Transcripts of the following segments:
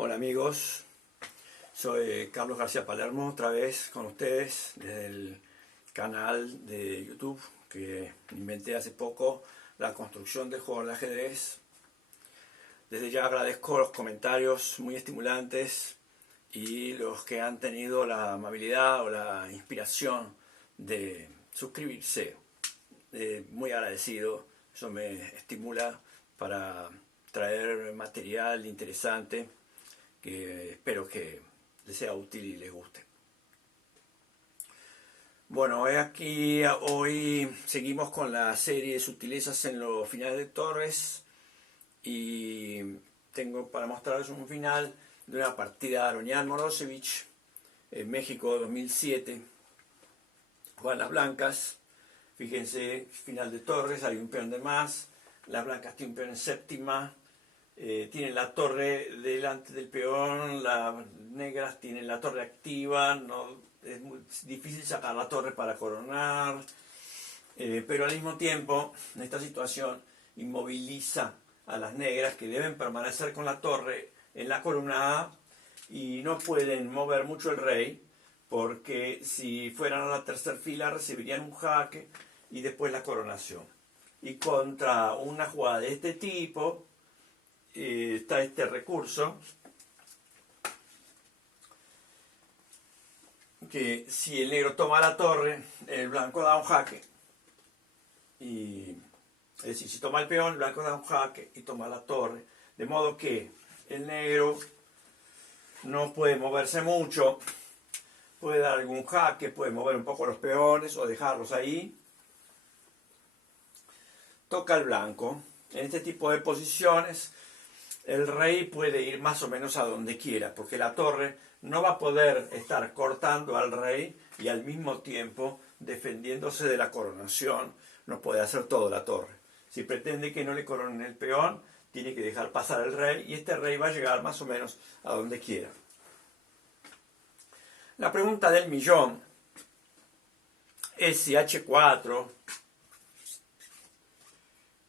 Hola amigos, soy Carlos García Palermo, otra vez con ustedes desde el canal de YouTube que inventé hace poco, la construcción del juego de ajedrez. Desde ya agradezco los comentarios muy estimulantes y los que han tenido la amabilidad o la inspiración de suscribirse. Muy agradecido, eso me estimula para traer material interesante que espero que les sea útil y les guste. Bueno, hoy seguimos con la serie de sutilezas en los finales de torres y tengo para mostraros un final de una partida de Aronian Morozevich en México 2007. Juegan las blancas, fíjense, final de torres, hay un peón de más, las blancas tienen un peón en séptima, tienen la torre delante del peón, las negras tienen la torre activa, no, es muy difícil sacar la torre para coronar, pero al mismo tiempo, en esta situación, inmoviliza a las negras que deben permanecer con la torre en la columna A y no pueden mover mucho el rey, porque si fueran a la tercera fila recibirían un jaque y después la coronación. Y contra una jugada de este tipo, está este recurso, que si el negro toma la torre, el blanco da un jaque. Es decir, si toma el peón, el blanco da un jaque y toma la torre. De modo que el negro no puede moverse mucho, puede dar algún jaque, puede mover un poco los peones o dejarlos ahí. Toca el blanco. En este tipo de posiciones, el rey puede ir más o menos a donde quiera, porque la torre no va a poder estar cortando al rey y al mismo tiempo defendiéndose de la coronación. No puede hacer todo la torre. Si pretende que no le coronen el peón, tiene que dejar pasar al rey y este rey va a llegar más o menos a donde quiera. La pregunta del millón es si H4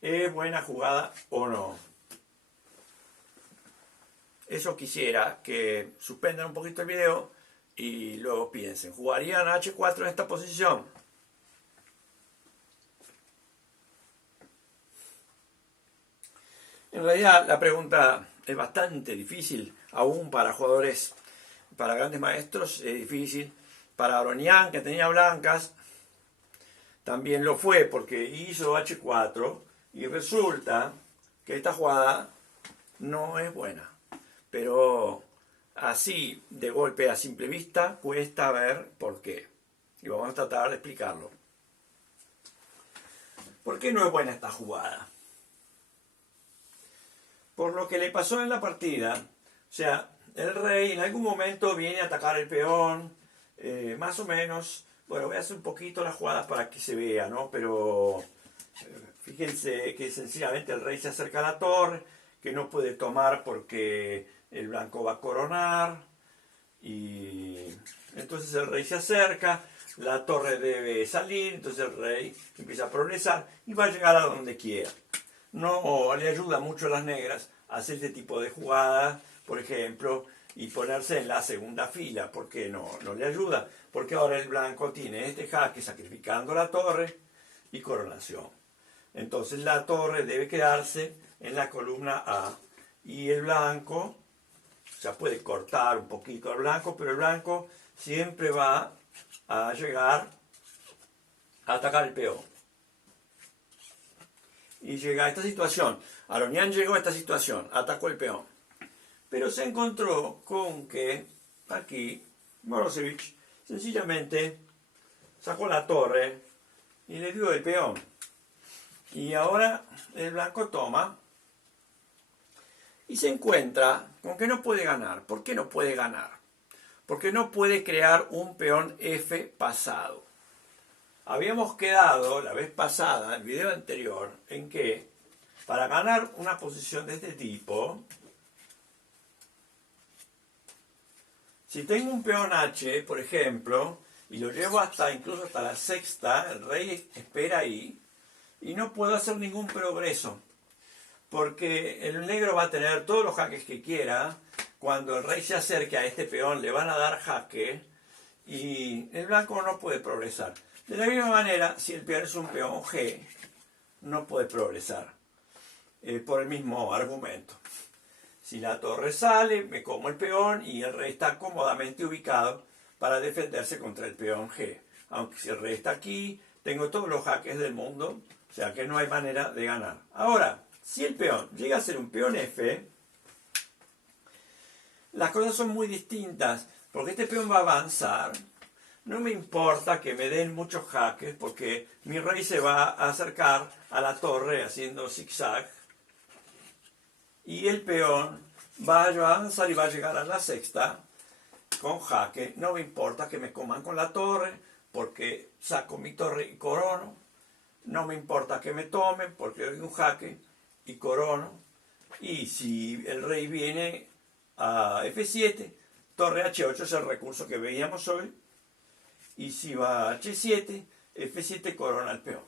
es buena jugada o no. Eso quisiera que suspendan un poquito el video y luego piensen, ¿jugarían H4 en esta posición? En realidad la pregunta es bastante difícil, aún para jugadores, para grandes maestros es difícil. Para Aronian, que tenía blancas, también lo fue porque hizo H4 y resulta que esta jugada no es buena. Pero así, de golpe a simple vista, cuesta ver por qué. Y vamos a tratar de explicarlo. ¿Por qué no es buena esta jugada? Por lo que le pasó en la partida. O sea, el rey en algún momento viene a atacar el peón, más o menos. Bueno, voy a hacer un poquito las jugadas para que se vea, ¿no? Pero fíjense que sencillamente el rey se acerca a la torre, que no puede tomar porque el blanco va a coronar, y entonces el rey se acerca, la torre debe salir, entonces el rey empieza a progresar y va a llegar a donde quiera. No le ayuda mucho a las negras a hacer este tipo de jugadas, por ejemplo, y ponerse en la segunda fila. ¿Por qué no le ayuda? Porque ahora el blanco tiene este jaque sacrificando la torre y coronación. Entonces la torre debe quedarse en la columna A y el blanco, o sea, puede cortar un poquito al blanco, pero el blanco siempre va a llegar a atacar el peón. Y llega a esta situación. Aronian llegó a esta situación, atacó el peón. Pero se encontró con que aquí Morozevich sencillamente sacó la torre y le dio el peón. Y ahora el blanco toma y se encuentra con que no puede ganar. ¿Por qué no puede ganar? Porque no puede crear un peón F pasado. Habíamos quedado la vez pasada, en el video anterior, en que para ganar una posición de este tipo, si tengo un peón H, por ejemplo, y lo llevo incluso hasta la sexta, el rey espera ahí, y no puedo hacer ningún progreso, porque el negro va a tener todos los jaques que quiera, cuando el rey se acerque a este peón le van a dar jaque y el blanco no puede progresar. De la misma manera, si el peón es un peón G, no puede progresar por el mismo argumento. Si la torre sale, me como el peón y el rey está cómodamente ubicado para defenderse contra el peón G. Aunque si el rey está aquí, tengo todos los jaques del mundo, o sea que no hay manera de ganar. Ahora, si el peón llega a ser un peón F, las cosas son muy distintas, porque este peón va a avanzar. No me importa que me den muchos jaques, porque mi rey se va a acercar a la torre haciendo zigzag. Y el peón va a avanzar y va a llegar a la sexta con jaque. No me importa que me coman con la torre, porque saco mi torre y corono. No me importa que me tomen, porque doy un jaque y corono. Y si el rey viene a F7, torre H8 es el recurso que veíamos hoy. Y si va a H7, F7 corona al peón.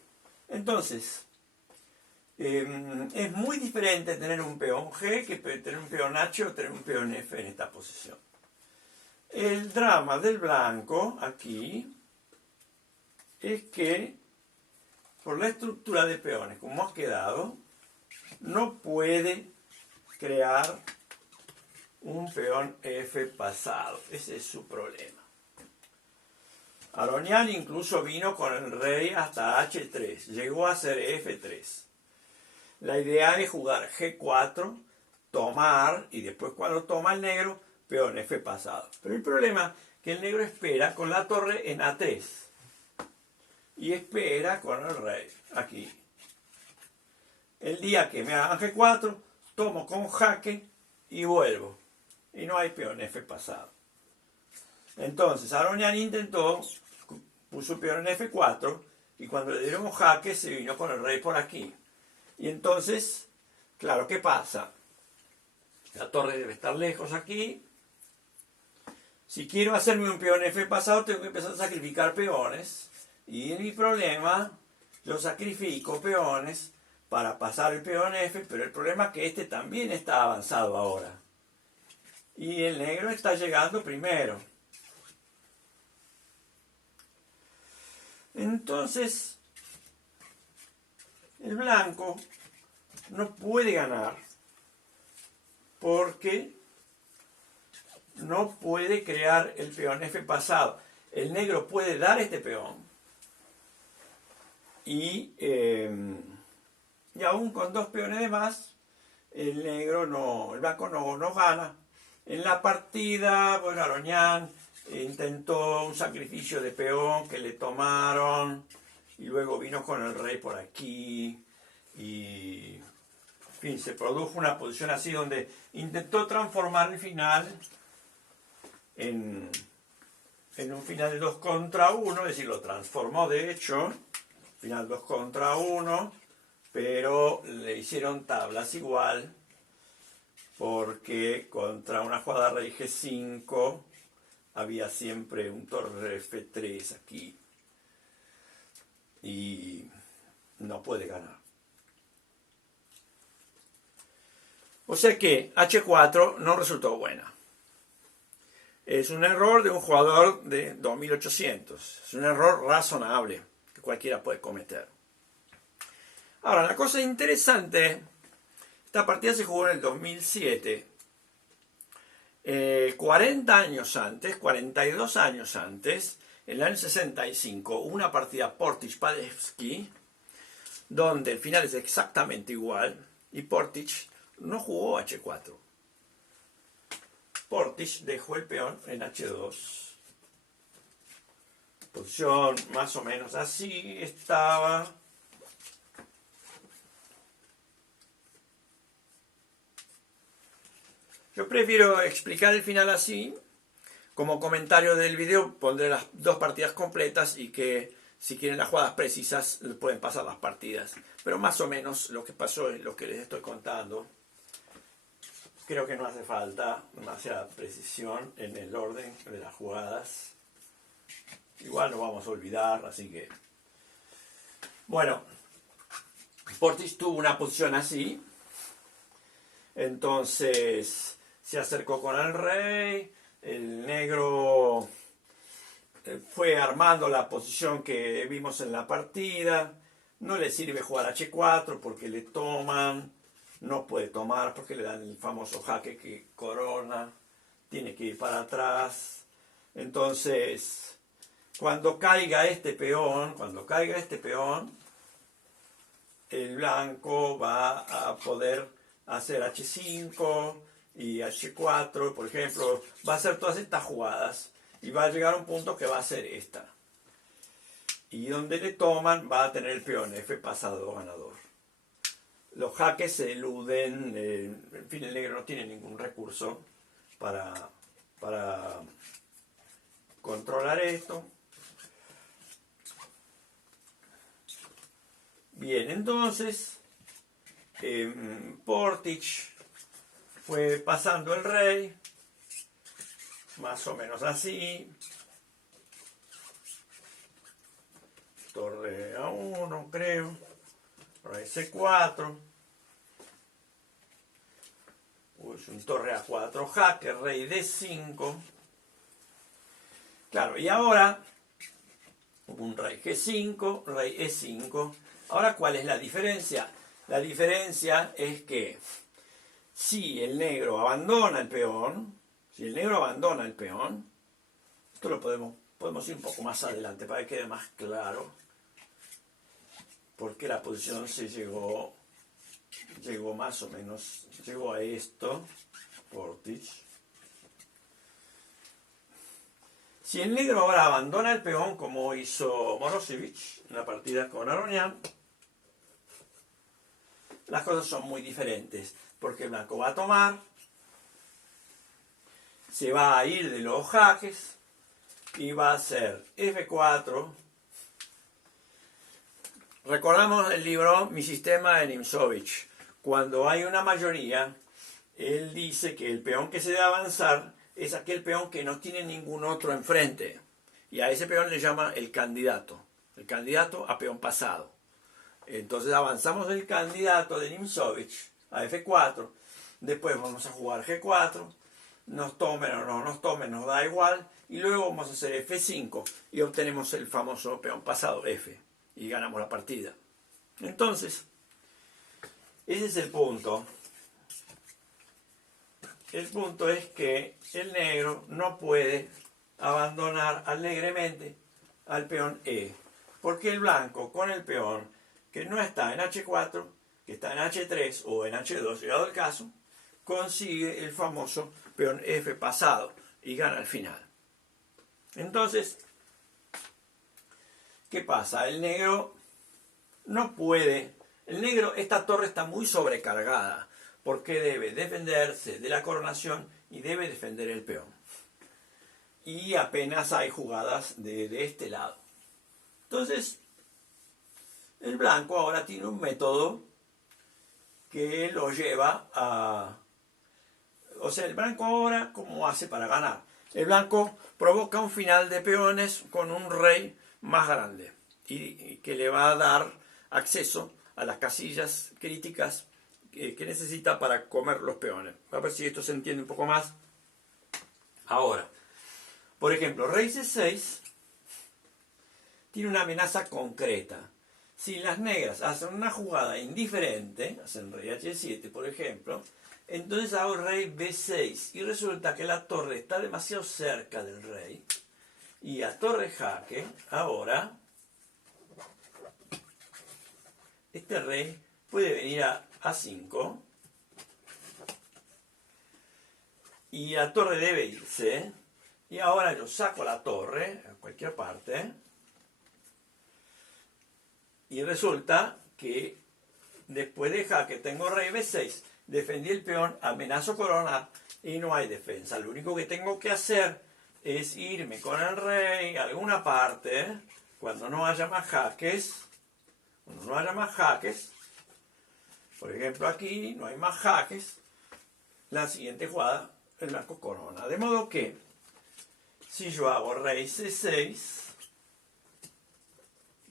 Entonces, es muy diferente tener un peón G que tener un peón H o tener un peón F en esta posición. El drama del blanco aquí es que por la estructura de peones como ha quedado, no puede crear un peón F pasado. Ese es su problema. Aronian incluso vino con el rey hasta H3, llegó a ser F3. La idea es jugar G4, tomar, y después cuando toma el negro, peón F pasado. Pero el problema es que el negro espera con la torre en A3. Y espera con el rey, aquí. El día que me hagan G4, tomo con jaque y vuelvo. Y no hay peón F pasado. Entonces, Aronian intentó, puso peón en F4, y cuando le dieron jaque, se vino con el rey por aquí. Y entonces, claro, ¿qué pasa? La torre debe estar lejos aquí. Si quiero hacerme un peón F pasado, tengo que empezar a sacrificar peones. Y en mi problema, yo sacrifico peones para pasar el peón F, pero el problema es que este también está avanzado ahora. Y el negro está llegando primero. Entonces, el blanco no puede ganar porque no puede crear el peón F pasado. El negro puede dar este peón y aún con dos peones de más, el blanco no gana. En la partida, bueno, Aronian intentó un sacrificio de peón que le tomaron y luego vino con el rey por aquí y en fin, se produjo una posición así donde intentó transformar el final en un final de 2 contra 1, es decir, lo transformó de hecho, final 2 contra 1, pero le hicieron tablas igual porque contra una jugada rey G5 había siempre un torre F3 aquí y no puede ganar. O sea que H4 no resultó buena. Es un error de un jugador de 2800. Es un error razonable que cualquiera puede cometer. Ahora, la cosa interesante, esta partida se jugó en el 2007. 40 años antes, 42 años antes, en el año 65, una partida Portić-Padevski, donde el final es exactamente igual, y Portić no jugó H4. Portić dejó el peón en H2. Posición más o menos así estaba. Yo prefiero explicar el final así. Como comentario del video pondré las dos partidas completas y que si quieren las jugadas precisas pueden pasar las partidas. Pero más o menos lo que pasó es lo que les estoy contando. Creo que no hace falta demasiada precisión en el orden de las jugadas. Igual lo vamos a olvidar, así que... Bueno, Portić tuvo una posición así. Entonces, se acercó con el rey, el negro fue armando la posición que vimos en la partida, no le sirve jugar H4 porque le toman, no puede tomar porque le dan el famoso jaque que corona, tiene que ir para atrás. Entonces, cuando caiga este peón, el blanco va a poder hacer H5 y H4, por ejemplo, va a hacer todas estas jugadas y va a llegar a un punto que va a ser esta. Y donde le toman va a tener el peón F pasado ganador. Los jaques se eluden, en fin, el negro no tiene ningún recurso para controlar esto. Bien, entonces Portich fue pasando el rey, más o menos así. Torre A1, creo. Rey C4. Uy, un torre A4 jaque, rey D5. Claro, y ahora un rey G5, rey E5. Ahora, ¿cuál es la diferencia? La diferencia es que si el negro abandona el peón, esto lo podemos ir un poco más adelante para que quede más claro, porque la posición se llegó más o menos, llegó a esto, Portich. Si el negro ahora abandona el peón, como hizo Morozevich en la partida con Aronian, las cosas son muy diferentes, porque el blanco va a tomar, se va a ir de los jaques y va a hacer F4. Recordamos el libro Mi sistema de Nimzowitsch. Cuando hay una mayoría, él dice que el peón que se debe avanzar es aquel peón que no tiene ningún otro enfrente. Y a ese peón le llama el candidato a peón pasado. Entonces avanzamos el candidato de Nimzowitsch a F4, después vamos a jugar G4, nos tomen o no nos tomen, nos da igual, y luego vamos a hacer F5 y obtenemos el famoso peón pasado F y ganamos la partida. Entonces, ese es el punto. El punto es que el negro no puede abandonar alegremente al peón E, porque el blanco con el peón que no está en H4, que está en H3 o en H2, llegado el caso, consigue el famoso peón F pasado y gana al final. Entonces, ¿qué pasa? El negro no puede, esta torre está muy sobrecargada, porque debe defenderse de la coronación y debe defender el peón. Y apenas hay jugadas de este lado. Entonces, el blanco ahora tiene un método que lo lleva a... O sea, el blanco ahora, ¿cómo hace para ganar? El blanco provoca un final de peones con un rey más grande y que le va a dar acceso a las casillas críticas que necesita para comer los peones. A ver si esto se entiende un poco más. Ahora, por ejemplo, rey C6 tiene una amenaza concreta. Si las negras hacen una jugada indiferente, hacen rey H7, por ejemplo, entonces hago rey B6 y resulta que la torre está demasiado cerca del rey y a torre jaque, ahora este rey puede venir a A5 y la torre debe irse y ahora yo saco la torre a cualquier parte y resulta que después de jaque tengo rey B6, defendí el peón, amenazo coronar y no hay defensa. Lo único que tengo que hacer es irme con el rey a alguna parte cuando no haya más jaques. Por ejemplo, aquí no hay más jaques. La siguiente jugada, el blanco corona. De modo que, si yo hago rey C6,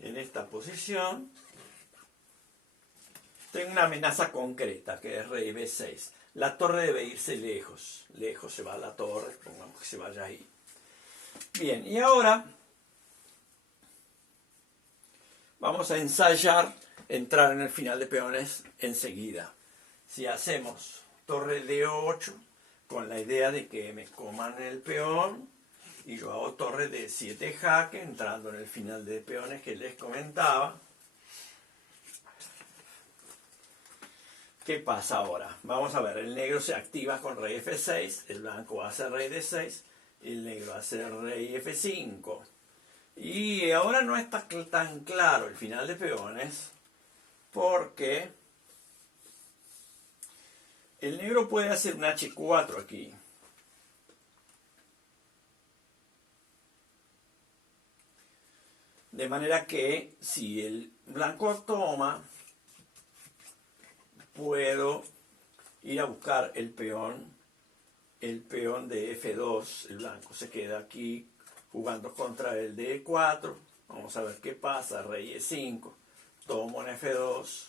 en esta posición, tengo una amenaza concreta, que es rey B6. la torre debe irse lejos. Lejos se va la torre, pongamos que se vaya ahí. Bien, y ahora vamos a ensayar entrar en el final de peones enseguida. Si hacemos torre D8 con la idea de que me coman el peón y yo hago torre D7 jaque entrando en el final de peones que les comentaba. ¿Qué pasa ahora? Vamos a ver, el negro se activa con rey F6, el blanco hace rey D6, el negro hace rey F5. Y ahora no está tan claro el final de peones porque el negro puede hacer un H4 aquí. De manera que si el blanco toma, puedo ir a buscar el peón de F2, el blanco se queda aquí jugando contra el D4, vamos a ver qué pasa, rey E5, tomo en F2,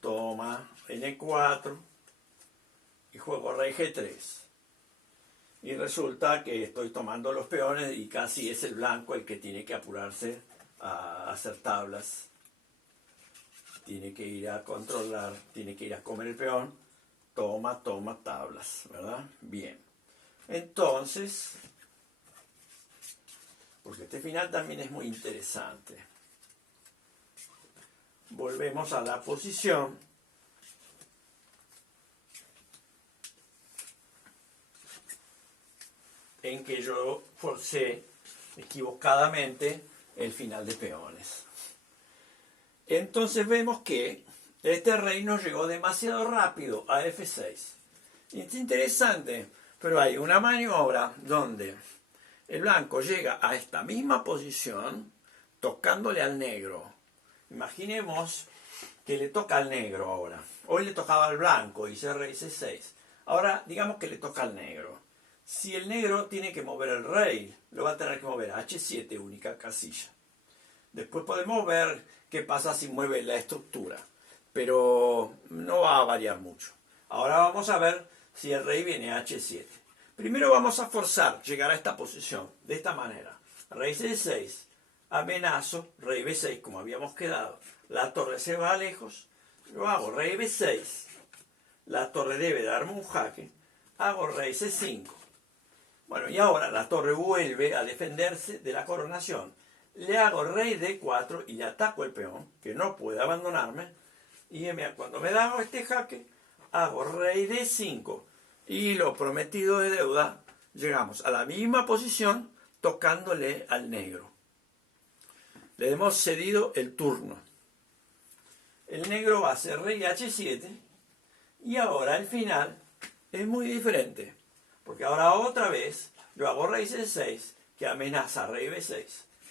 toma N4 y juego rey G3. Y resulta que estoy tomando los peones y casi es el blanco el que tiene que apurarse a hacer tablas. Tiene que ir a controlar, tiene que ir a comer el peón. Toma tablas, ¿verdad? Bien. Entonces, porque este final también es muy interesante. Volvemos a la posición. En que yo forcé equivocadamente el final de peones. Entonces vemos que este rey nos llegó demasiado rápido a F6. Y es interesante, pero hay una maniobra donde el blanco llega a esta misma posición tocándole al negro. Imaginemos que le toca al negro ahora. Hoy le tocaba al blanco, hice rey C6. Ahora digamos que le toca al negro. Si el negro tiene que mover el rey, lo va a tener que mover a H7, única casilla. Después podemos ver qué pasa si mueve la estructura, pero no va a variar mucho. Ahora vamos a ver si el rey viene a H7. Primero vamos a forzar llegar a esta posición, de esta manera. Rey C6, amenazo, rey B6, como habíamos quedado. La torre se va lejos, yo hago rey B6, la torre debe darme un jaque, hago rey C5. Bueno, y ahora la torre vuelve a defenderse de la coronación. Le hago rey D4 y le ataco el peón, que no puede abandonarme. Y cuando me da este jaque, hago rey D5. Y lo prometido de deuda, llegamos a la misma posición tocándole al negro. Le hemos cedido el turno. El negro va a hacer rey H7. Y ahora el final es muy diferente. Porque ahora otra vez yo hago rey C6, que amenaza rey B6.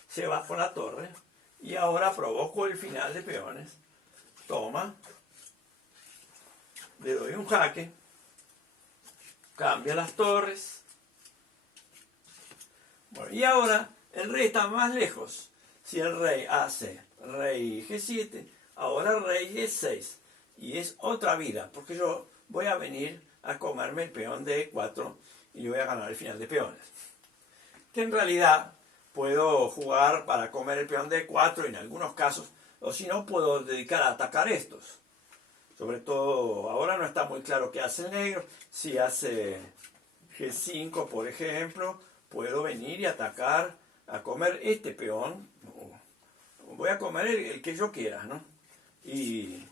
Se va con la torre. Y ahora provoco el final de peones. Toma. Le doy un jaque. Cambia las torres. Bueno, y ahora el rey está más lejos. Si el rey hace rey G7, ahora rey G6. Y es otra vida, porque yo voy a venir a comerme el peón de E4 y yo voy a ganar el final de peones. Que en realidad puedo jugar para comer el peón de E4 en algunos casos, o si no puedo dedicar a atacar estos. Sobre todo ahora no está muy claro qué hace el negro. Si hace G5, por ejemplo, puedo venir y atacar a comer este peón. Voy a comer el que yo quiera, ¿no? Y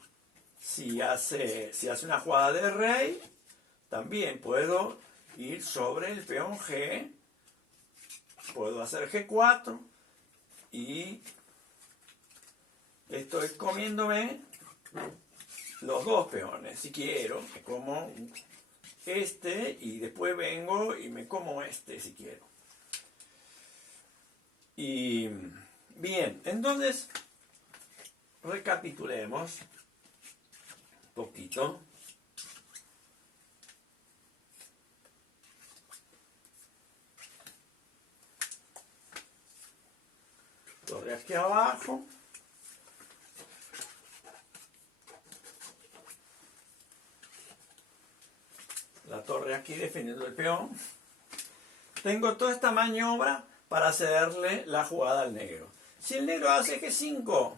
si hace una jugada de rey, también puedo ir sobre el peón G. Puedo hacer G4 y estoy comiéndome los dos peones. Si quiero, me como este y después vengo y me como este si quiero. Y bien, entonces recapitulemos un poquito. Torre aquí abajo. torre aquí defendiendo el peón. Tengo toda esta maniobra para hacerle la jugada al negro. Si el negro hace G5,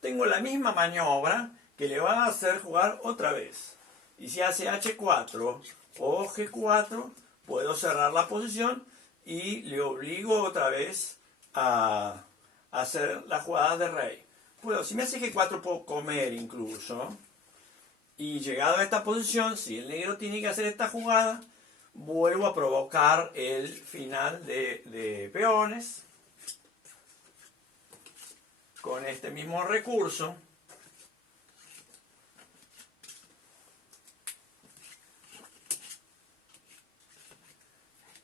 tengo la misma maniobra que le va a hacer jugar otra vez. Y si hace H4 o G4, puedo cerrar la posición y le obligo otra vez a hacer la jugada de rey. Puedo, si me hace G4, puedo comer incluso. Y llegado a esta posición, si el negro tiene que hacer esta jugada, vuelvo a provocar el final de peones con este mismo recurso.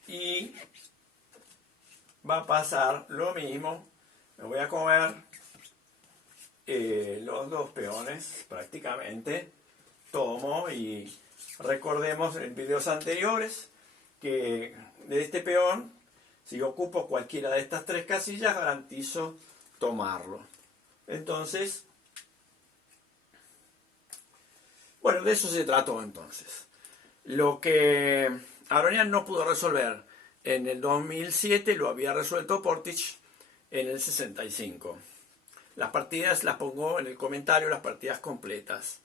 Y va a pasar lo mismo. Me voy a comer los dos peones prácticamente. Tomo y recordemos en videos anteriores que de este peón, si yo ocupo cualquiera de estas tres casillas, garantizo tomarlo. Entonces, bueno, de eso se trató entonces. Lo que Aronian no pudo resolver en el 2007 lo había resuelto Portich en el 65. Las partidas las pongo en el comentario, las partidas completas.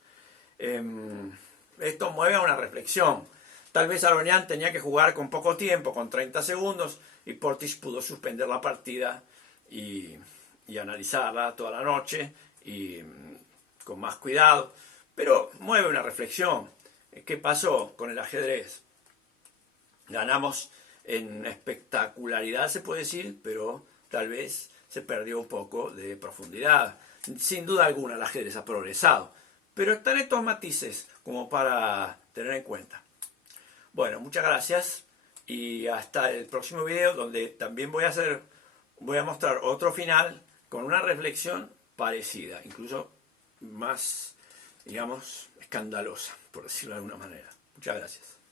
Esto mueve a una reflexión. Tal vez Aronian tenía que jugar con poco tiempo, con 30 segundos, y Portich pudo suspender la partida y analizarla toda la noche y con más cuidado. Pero mueve una reflexión. ¿Qué pasó con el ajedrez? Ganamos en espectacularidad, se puede decir, pero tal vez se perdió un poco de profundidad. Sin duda alguna el ajedrez ha progresado, pero están estos matices como para tener en cuenta. Bueno, muchas gracias y hasta el próximo video, donde también voy a mostrar otro final con una reflexión parecida, incluso más, digamos, escandalosa, por decirlo de alguna manera. Muchas gracias.